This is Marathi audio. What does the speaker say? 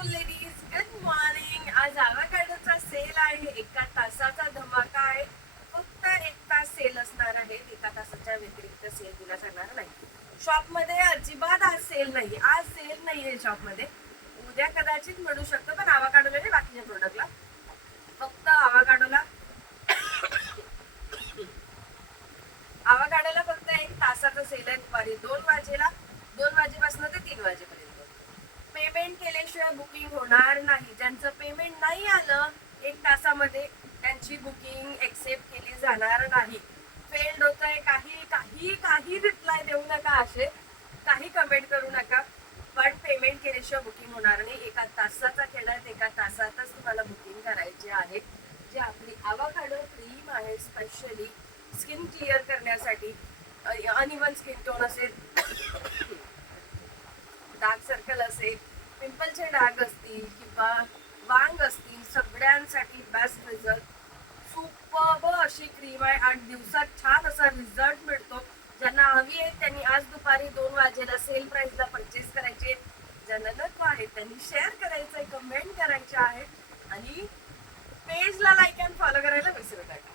Beautiful ladies, good morning. आज आवाकाडोचा सेल आहे. 1 तासाचा धमाका आहे. फक्त 1 तास सेल असणार आहे. 1 तासाच्या व्यतिरिक्त सेल दिला जाणार नाही. शॉप मध्ये अजिबात आज सेल नाही. आज सेल नाहीये शॉप मध्ये. उद्या कदाचित मिळू शकतो, पण आवाकाडोला नाही, बाकीच्या प्रोडक्टला. फक्त आवाकाडोला फक्त 1 तासाचा सेल आहे. दुपारी 2 वाजेला, 2 वाजेपासून ते 3 वाजेपर्यंत. पेमेंट केल्याशिवाय बुकिंग होणार नाही. ज्यांचं पेमेंट नाही आलं 1 तासामध्ये त्यांची बुकिंग एक्सेप्ट केली जाणार नाही. फेल्ड होत आहे, काही रिप्लाय देऊ नका, असे काही कमेंट करू नका. पण पेमेंट केल्याशिवाय बुकिंग होणार नाही. 1 तासाचा खेळ आहे. 1 तासातच तुम्हाला बुकिंग करायची आहे. जे आपली आवाकाडो क्रीम आहे, स्पेशली स्किन क्लिअर करण्यासाठी. अनइवन स्किन टोन असेल, डार्क सर्कल असेल, पिंपलचे डाग असतील किंवा वांग असतील, सगळ्यांसाठी बेस्ट रिझल्ट. सुपर्ब अशी क्रीम आहे. 8 दिवसात छान असा रिझल्ट मिळतो. ज्यांना हवी आहे त्यांनी आज दुपारी 2 वाजेला सेल प्राइसला परचेस करायचे. ज्यांना नको आहे त्यांनी शेअर करायचंय, कमेंट करायचे आहे आणि पेजला लाईक अँड फॉलो करायला विसरू नका.